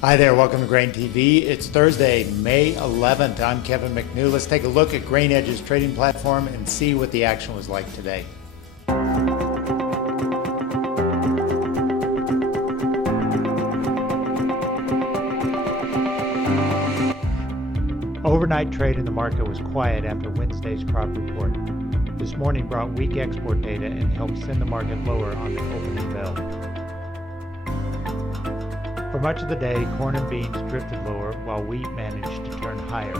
Hi there, welcome to Grain TV. It's Thursday, May 11th. I'm Kevin McNew. Let's take a look at Grain Edge's trading platform and see what the action was like today. Overnight trade in the market was quiet after Wednesday's crop report. This morning brought weak export data and helped send the market lower on the opening bell. For much of the day, corn and beans drifted lower while wheat managed to turn higher.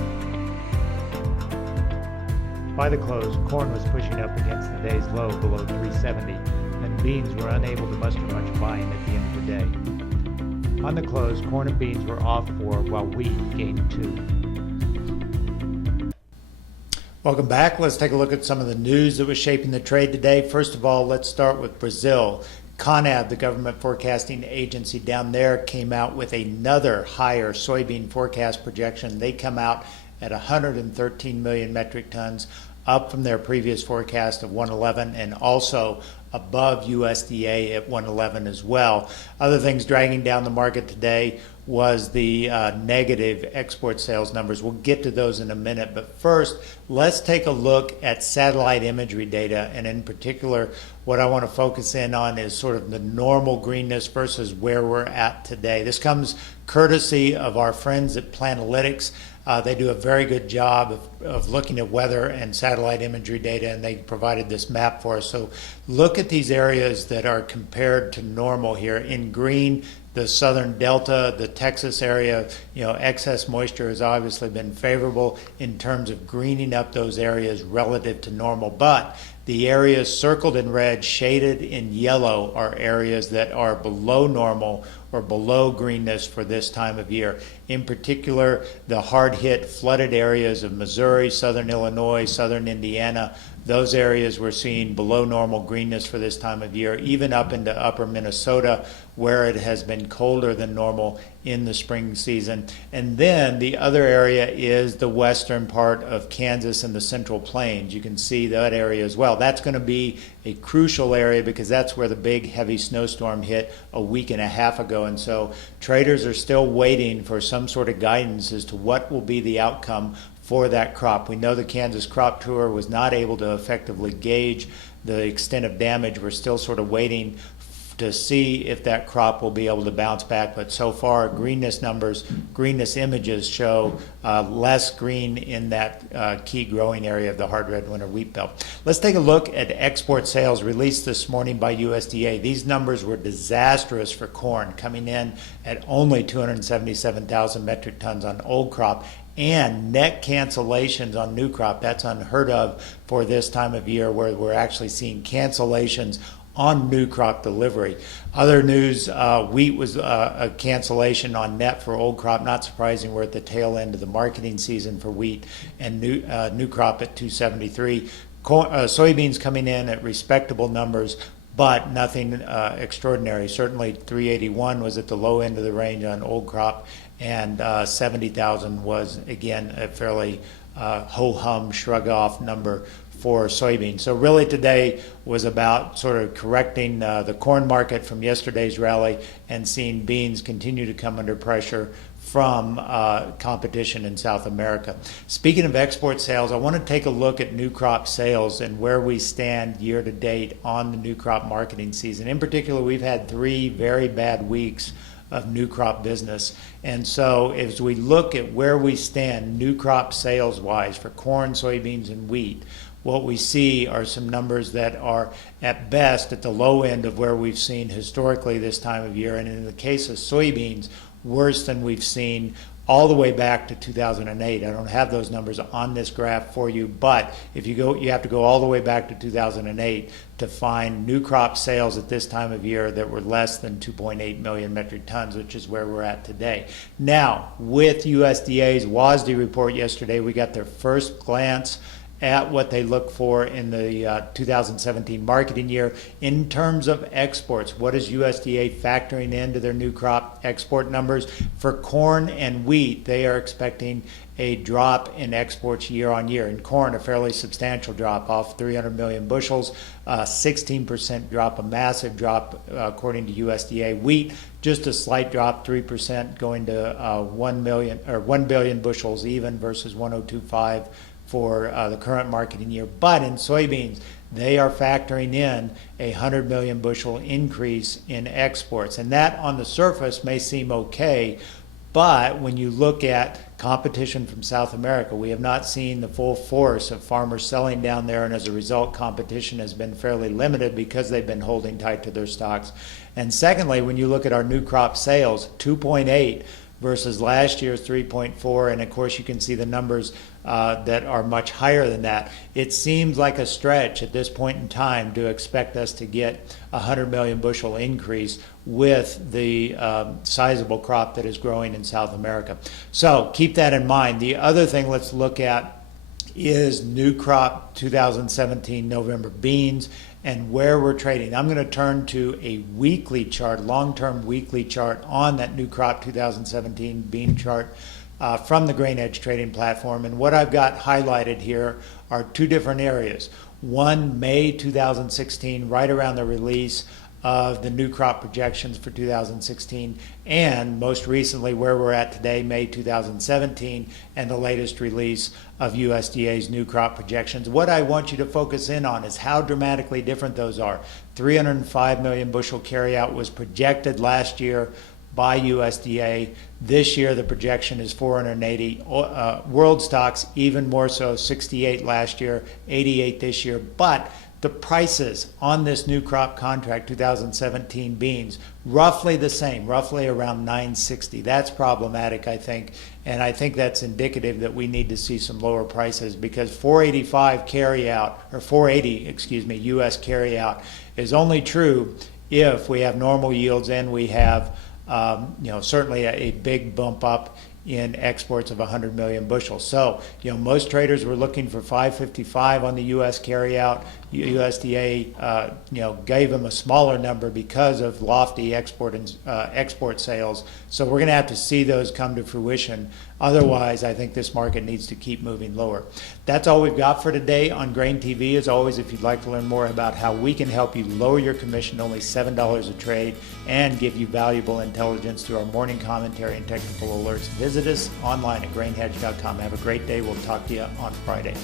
By the close, corn was pushing up against the day's low below 370, and beans were unable to muster much buying at the end of the day. On the close, corn and beans were off 4 while wheat gained 2. Welcome back. Let's take a look at some of the news that was shaping the trade today. First of all, let's start with Brazil. CONAB, the government forecasting agency down there, came out with another higher soybean forecast projection. They come out at 113 million metric tons, up from their previous forecast of 111, and also above USDA at 111 as well. Other things dragging down the market today was the negative export sales numbers. We'll get to those in a minute, but first, let's take a look at satellite imagery data, and in particular, what I want to focus in on is sort of the normal greenness versus where we're at today. This comes courtesy of our friends at Planalytics. They do a very good job of looking at weather and satellite imagery data, and they provided this map for us. So look at these areas that are compared to normal here. In green, the southern delta, the Texas area, excess moisture has obviously been favorable in terms of greening up those areas relative to normal. But the areas circled in red, shaded in yellow, are areas that are below normal or below greenness for this time of year. In particular, the hard-hit flooded areas of Missouri, southern Illinois, southern Indiana, those areas we're seeing below normal greenness for this time of year, even up into upper Minnesota, where it has been colder than normal in the spring season. And then the other area is the western part of Kansas and the Central Plains. You can see that area as well. That's going to be a crucial area because that's where the big heavy snowstorm hit a week and a half ago. And so traders are still waiting for some sort of guidance as to what will be the outcome for that crop. We know the Kansas crop tour was not able to effectively gauge the extent of damage. We're still sort of waiting to see if that crop will be able to bounce back. But so far, greenness images show less green in that key growing area of the hard red winter wheat belt. Let's take a look at export sales released this morning by USDA. These numbers were disastrous for corn, coming in at only 277,000 metric tons on old crop, and net cancellations on new crop. That's unheard of for this time of year, where we're actually seeing cancellations on new crop delivery. Other news, wheat was a cancellation on net for old crop. Not surprising, we're at the tail end of the marketing season for wheat, and new crop at 273. Soybeans coming in at respectable numbers, but nothing extraordinary. Certainly 381 was at the low end of the range on old crop, and 70,000 was, again, a fairly ho-hum, shrug-off number for soybeans. So really today was about sort of correcting the corn market from yesterday's rally and seeing beans continue to come under pressure from competition in South America. Speaking of export sales, I want to take a look at new crop sales and where we stand year to date on the new crop marketing season. In particular, we've had 3 very bad weeks of new crop business. And so as we look at where we stand new crop sales wise for corn, soybeans, and wheat, what we see are some numbers that are at best at the low end of where we've seen historically this time of year, and in the case of soybeans, worse than we've seen all the way back to 2008. I don't have those numbers on this graph for you, but if you go, you have to go all the way back to 2008 to find new crop sales at this time of year that were less than 2.8 million metric tons, which is where we're at today. Now, with USDA's WASDE report yesterday, we got their first glance at what they look for in the 2017 marketing year. In terms of exports, what is USDA factoring into their new crop export numbers? For corn and wheat, they are expecting a drop in exports year on year. In corn, a fairly substantial drop, off 300 million bushels, 16% drop, a massive drop according to USDA. Wheat, just a slight drop, 3%, going to 1 billion bushels even versus 1,025 for the current marketing year. But in soybeans, they are factoring in a 100 million bushel increase in exports. And that on the surface may seem okay, but when you look at competition from South America, we have not seen the full force of farmers selling down there, and as a result, competition has been fairly limited because they've been holding tight to their stocks. And secondly, when you look at our new crop sales, 2.8 versus last year's 3.4, and of course you can see the numbers that are much higher than that. It seems like a stretch at this point in time to expect us to get a 100 million bushel increase with the sizable crop that is growing in South America. So keep that in mind. The other thing let's look at is new crop 2017 November beans and where we're trading. I'm going to turn to a weekly chart, long-term weekly chart on that new crop 2017 bean chart from the Grain Edge trading platform. And what I've got highlighted here are two different areas. One, May 2016, right around the release of the new crop projections for 2016, and most recently where we're at today, May 2017, and the latest release of USDA's new crop projections. What I want you to focus in on is how dramatically different those are. 305 million bushel carryout was projected last year by USDA. This year the projection is 480. World stocks even more so, 68 last year, 88 this year. But the prices on this new crop contract 2017 beans roughly the same, roughly around 960. That's problematic, I think, and I think that's indicative that we need to see some lower prices, because 485 carryout, or 480, excuse me, US carryout is only true if we have normal yields and we have certainly a big bump up in exports of 100 million bushels. So, most traders were looking for 555 on the U.S. carryout. USDA, gave them a smaller number because of lofty export sales. So we're going to have to see those come to fruition. Otherwise, I think this market needs to keep moving lower. That's all we've got for today on Grain TV. As always, if you'd like to learn more about how we can help you lower your commission to only $7 a trade and give you valuable intelligence through our morning commentary and technical alerts, visit us online at grainhedge.com. Have a great day. We'll talk to you on Friday.